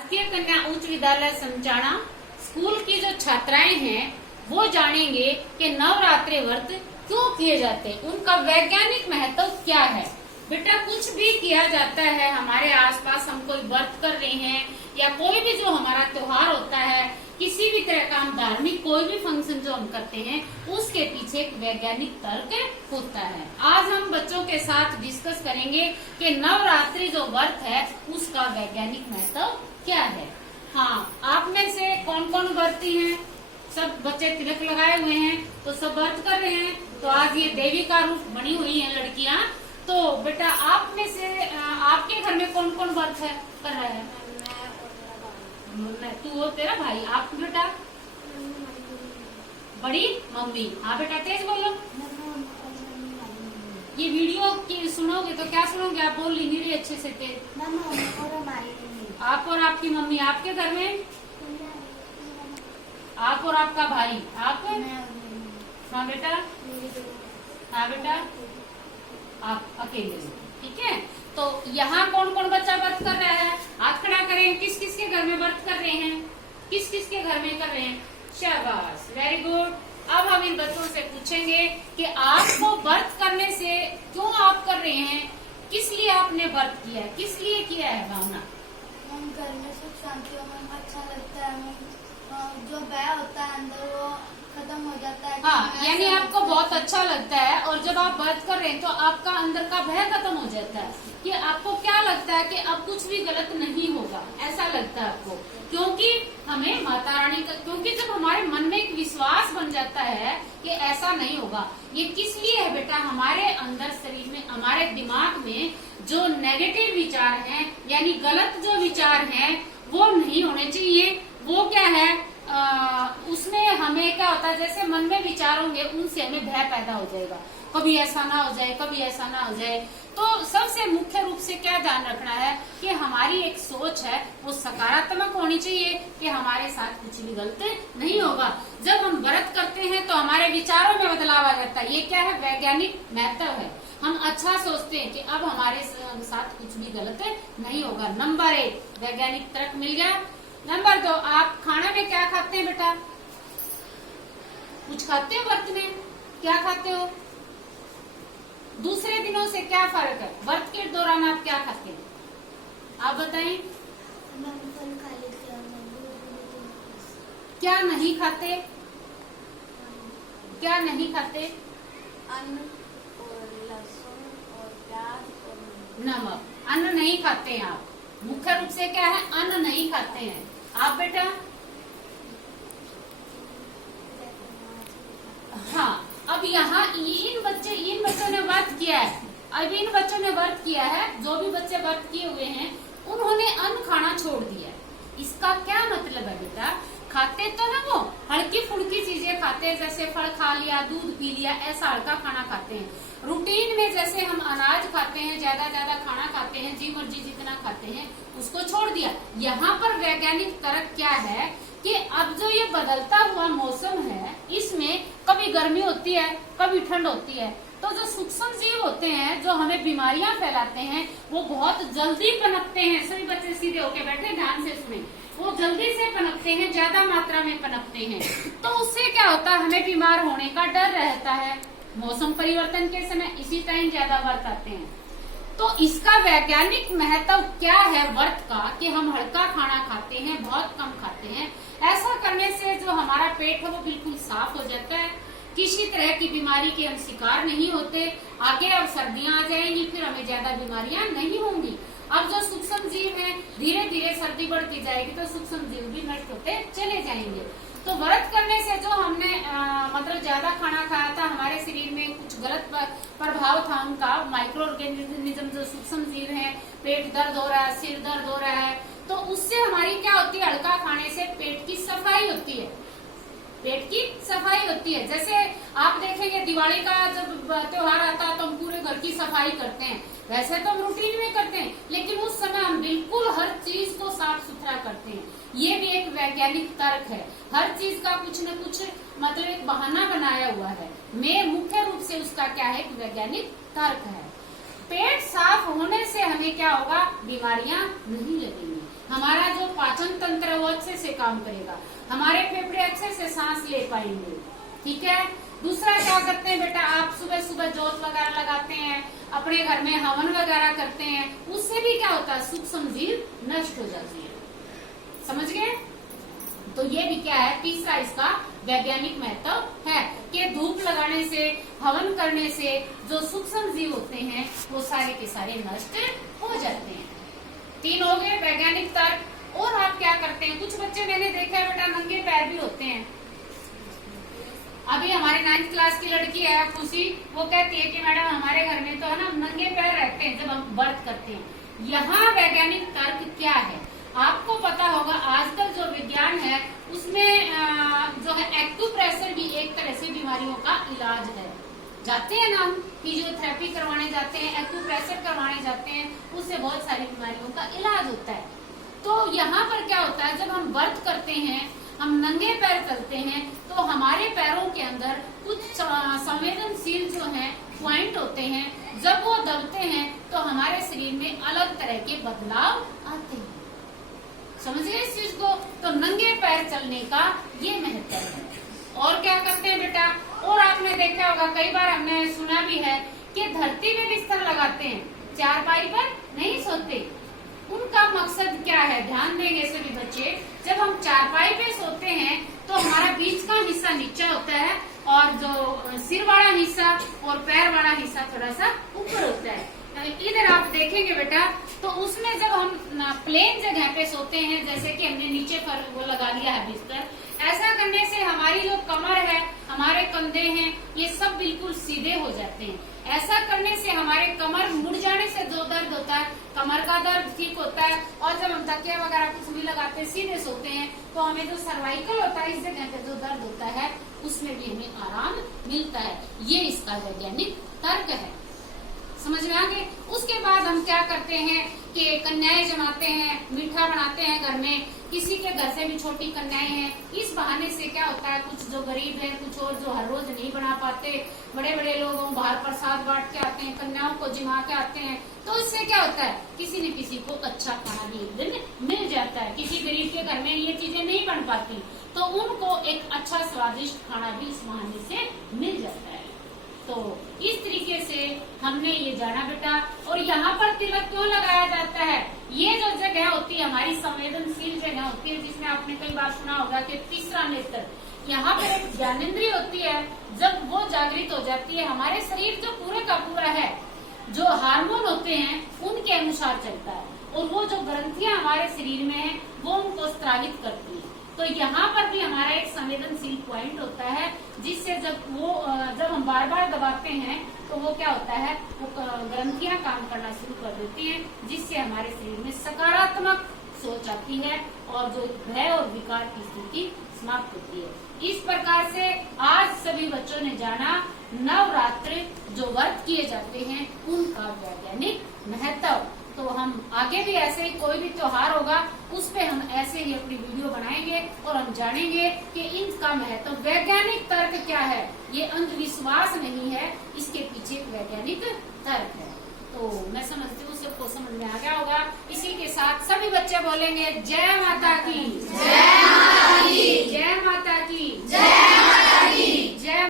राष्ट्रीय कन्या उच्च विद्यालय समचाणा स्कूल की जो छात्राएं हैं वो जानेंगे कि नवरात्रि व्रत क्यों किए जाते हैं, उनका वैज्ञानिक महत्व क्या है। बेटा कुछ भी किया जाता है हमारे आसपास, हम कोई व्रत कर रहे हैं या कोई भी जो हमारा त्योहार होता है, किसी भी तरह का हम धार्मिक कोई भी फंक्शन जो हम करते हैं उसके पीछे एक वैज्ञानिक तर्क होता है। आज हम बच्चों के साथ डिस्कस करेंगे कि नवरात्रि जो व्रत है उसका वैज्ञानिक महत्व क्या है। हाँ, आप में से कौन कौन व्रती हैं? सब बच्चे तिलक लगाए हुए हैं तो सब व्रत कर रहे हैं। तो आज ये देवी का रूप बनी हुई है लड़कियां। तो बेटा आप में से आपके घर में कौन कौन व्रत है कर रहा है? तू और तेरा भाई। आप बेटा? बड़ी मम्मी। हाँ बेटा तेज बोलो। ये वीडियो की सुनोगे तो क्या सुनोगे? आप बोल नहीं रही अच्छे से तेज। आप और आपकी मम्मी। आपके घर में? आप और आपका भाई। आप? हाँ बेटा। हाँ बेटा आप अकेले। ठीक है, तो यहाँ कौन कौन बच्चा व्रत कर रहा है? हाथ खड़ा करें। किस किस के घर में व्रत कर रहे हैं? किस किस के घर में कर रहे हैं? शाबाश, वेरी गुड। अब हम इन बच्चों से पूछेंगे कि आपको व्रत करने से क्यों आप कर रहे हैं, किस लिए आपने व्रत किया है, किस लिए किया है भावना? हम घर में सुख शांति और मन अच्छा लगता है, जो भय होता है अंदर वो खत्म हो जाता है। हाँ, यानी आपको बहुत अच्छा लगता है और जब आप व्रत कर रहे हैं तो आपका अंदर का भय खत्म हो जाता है कि आपको क्या लगता है कि अब कुछ भी गलत नहीं होगा, ऐसा लगता है आपको। क्योंकि हमें माता रानी का, क्योंकि जब हमारे मन में एक विश्वास बन जाता है कि ऐसा नहीं होगा। ये किस लिए है बेटा? हमारे अंदर शरीर में, हमारे दिमाग में जो नेगेटिव विचार हैं यानी गलत जो विचार हैं वो नहीं होने चाहिए। वो क्या है, उसमें हमें क्या होता है, जैसे मन में विचार होंगे उनसे हमें भय पैदा हो जाएगा, कभी ऐसा ना हो जाए, कभी ऐसा ना हो जाए। तो सबसे मुख्य रूप से क्या ध्यान रखना है कि हमारी एक सोच है वो सकारात्मक होनी चाहिए कि हमारे साथ कुछ भी गलत नहीं होगा। जब हम व्रत करते हैं तो हमारे विचारों में बदलाव आ जाता है। ये क्या है? वैज्ञानिक महत्व है। हम अच्छा सोचते हैं कि अब हमारे साथ कुछ भी गलत नहीं होगा। नंबर 1 वैज्ञानिक तर्क मिल गया। नंबर 2, आप खाना में क्या खाते हैं बेटा? कुछ खाते हो व्रत में? क्या खाते हो? दूसरे दिनों से क्या फर्क है? व्रत के दौरान आप क्या खाते हैं? आप बताएं। क्या नहीं खाते? क्या नहीं खाते? अन्न और लहसुन और प्याज और नमक। अन्न नहीं खाते हैं आप। मुख्य रूप से क्या है? अन्न नहीं खाते हैं। आप बेटा? हाँ, अब यहाँ इन बच्चों ने व्रत किया है। अब इन बच्चों ने व्रत किया है, जो भी बच्चे व्रत किए हुए हैं उन्होंने अन्न खाना छोड़ दिया है। इसका क्या मतलब है बेटा? खाते तो ना वो हल्की फुल्की चीजें खाते हैं, जैसे फल खा लिया, दूध पी लिया, ऐसा हल्का खाना खाते हैं। रूटीन में जैसे हम अनाज खाते हैं, ज्यादा खाना खाते हैं, जी मर्जी जितना खाते हैं उसको छोड़ दिया। यहाँ पर वैज्ञानिक तर्क क्या है कि अब जो ये बदलता हुआ मौसम है इसमें कभी गर्मी होती है, कभी ठंड होती है, तो जो सूक्ष्म जीव होते हैं जो हमें बीमारियां फैलाते हैं वो बहुत जल्दी पनपते हैं। सभी बच्चे सीधे होके बैठे, ध्यान से सुने। वो जल्दी से पनपते हैं, ज्यादा मात्रा में पनपते हैं। तो उससे क्या होता है, हमें बीमार होने का डर रहता है। मौसम परिवर्तन के समय इसी टाइम ज्यादा व्रत आते हैं। तो इसका वैज्ञानिक महत्व क्या है व्रत का कि हम हल्का खाना खाते हैं, बहुत कम खाते हैं। ऐसा करने से जो हमारा पेट है वो बिल्कुल साफ हो जाता है, किसी तरह की बीमारी के हम शिकार नहीं होते। आगे अब सर्दियां आ जाएंगी, फिर हमें ज्यादा बीमारियां नहीं होंगी। अब जो सूक्ष्म जीव हैं, धीरे धीरे सर्दी बढ़ती जाएगी तो सूक्ष्म जीव भी नष्ट होते चले जाएंगे। तो व्रत करने से जो हमने मतलब ज्यादा खाना खाया था, हमारे शरीर में कुछ गलत प्रभाव था उनका। माइक्रो ऑर्गेनिज्म जो सूक्ष्म जीव है, पेट दर्द हो रहा है, सिर दर्द हो रहा है, तो उससे हमारी क्या होती है? हल्का खाने से पेट की सफाई होती है। पेट की सफाई होती है। जैसे आप देखेंगे दिवाली का जब त्योहार आता है तो हम पूरे घर की सफाई करते हैं, वैसे तो हम रूटीन में करते हैं, लेकिन उस समय हम बिल्कुल हर चीज को साफ सुथरा करते हैं। ये भी एक वैज्ञानिक तर्क है। हर चीज का कुछ न कुछ मतलब एक बहाना बनाया हुआ है। मैं मुख्य रूप से उसका क्या है, एक वैज्ञानिक तर्क है। पेट साफ होने से हमें क्या होगा? बीमारियां नहीं लगेंगी। हमारा जो पाचन तरह वो अच्छे से काम करेगा, हमारे फेफड़े अच्छे से सांस ले पाएंगे। ठीक है। दूसरा क्या करते हैं बेटा, आप सुबह सुबह जोत वगैरह लगाते हैं, अपने घर में हवन वगैरह करते हैं, उससे भी क्या होता है, सूक्ष्म जीव नष्ट हो जाती है। समझ गए? तो ये भी क्या है, तीसरा इसका वैज्ञानिक महत्व है कि धूप लगाने से, हवन करने से जो सूक्ष्म जीव होते हैं वो सारे के सारे नष्ट हो जाते हैं। 3 हो गए वैज्ञानिक तर्क। और आप क्या करते हैं, कुछ बच्चे मैंने देखा है बेटा नंगे पैर भी होते हैं। अभी हमारे 9th क्लास की लड़की है खुशी, वो कहती है कि मैडम हमारे घर में तो है ना नंगे पैर रहते हैं जब हम व्रत करते हैं। यहाँ वैज्ञानिक तर्क क्या है, आपको पता होगा आजकल जो विज्ञान है उसमें जो है एक्यूप्रेशर भी एक तरह से बीमारियों का इलाज है। जाते हैं ना हम फिजियोथेरेपी करवाने जाते हैं, एक्यूप्रेशर करवाने जाते हैं, उससे बहुत सारी बीमारियों का इलाज होता है। तो यहाँ पर क्या होता है, जब हम व्रत करते हैं, हम नंगे पैर चलते हैं, तो हमारे पैरों के अंदर कुछ संवेदनशील जो हैं पॉइंट होते हैं, जब वो दबते हैं तो हमारे शरीर में अलग तरह के बदलाव आते हैं। समझिए इस चीज को। तो नंगे पैर चलने का ये महत्व है। और क्या करते हैं बेटा, और आपने देखा होगा कई बार हमने सुना भी है कि धरती में बिस्तर लगाते हैं, चारपाई पर नहीं सोते। उनका मकसद क्या है, ध्यान देंगे सभी बच्चे, जब हम चारपाई पे सोते हैं तो हमारा बीच का हिस्सा नीचे होता है और जो सिर वाला हिस्सा और पैर वाला हिस्सा थोड़ा सा ऊपर होता है। इधर आप देखेंगे बेटा, तो उसमें जब हम प्लेन जगह पे सोते हैं, जैसे कि हमने नीचे पर वो लगा लिया है बिस्तर, ऐसा करने से हमारी जो कमर है, हमारे कंधे हैं, ये सब बिल्कुल सीधे हो जाते हैं। ऐसा करने से हमारे कमर मुड़ जाने से जो दर्द होता है, कमर का दर्द ठीक होता है। और जब हम तकिया वगैरह कुछ भी लगाते हैं, सीधे सोते हैं, तो हमें जो सर्वाइकल होता है, इस जगह पे जो दर्द होता है, उसमें भी हमें आराम मिलता है। ये इसका वैज्ञानिक तर्क है। समझ में आ गए? उसके बाद हम क्या करते हैं कि कन्याएं जमाते हैं, मीठा बनाते हैं घर में, किसी के घर से भी छोटी कन्याएं हैं। इस बहाने से क्या होता है, कुछ जो गरीब है, कुछ और जो हर रोज नहीं बना पाते, बड़े बड़े लोग बाहर प्रसाद बांट के आते हैं, कन्याओं को जिमा के आते हैं, तो इससे क्या होता है, किसी न किसी को अच्छा खाना भी एक दिन मिल जाता है। किसी गरीब के घर में ये चीजें नहीं बन पाती, तो उनको एक अच्छा स्वादिष्ट खाना भी इस बहाने से मिल जाता है। तो इस तरीके से हमने ये जाना बेटा। और यहाँ पर तिलक क्यों लगाया जाता है, ये जो जगह होती है हमारी संवेदनशील जगह होती है, जिसमें आपने कई बार सुना होगा कि तीसरा नेत्र, यहाँ पर एक ज्ञानेंद्रिय होती है। जब वो जागृत हो जाती है, हमारे शरीर जो पूरे का पूरा है, जो हार्मोन होते हैं उनके अनुसार चलता है, और वो जो ग्रंथियां हमारे शरीर में है वो उनको स्त्रावित करती है। तो यहाँ पर भी हमारा एक संवेदनशील पॉइंट होता है, जिससे जब हम बार बार दबाते हैं तो वो क्या होता है, वो ग्रंथियां काम करना शुरू कर देती हैं, जिससे हमारे शरीर में सकारात्मक सोच आती है और जो भय और विकार की स्थिति समाप्त होती है। इस प्रकार से आज सभी बच्चों ने जाना नवरात्र जो व्रत किए जाते हैं उनका वैज्ञानिक महत्व। तो हम आगे भी ऐसे ही कोई भी त्योहार होगा उस पे हम ऐसे ही अपनी वीडियो बनाएंगे और हम जानेंगे कि इनका महत्व, वैज्ञानिक तर्क क्या है। ये अंधविश्वास नहीं है, इसके पीछे एक वैज्ञानिक तर्क है। तो मैं समझती हूँ सबको समझ में आ गया होगा। इसी के साथ सभी बच्चे बोलेंगे जय माता की, जय माता की, जय माता की, जय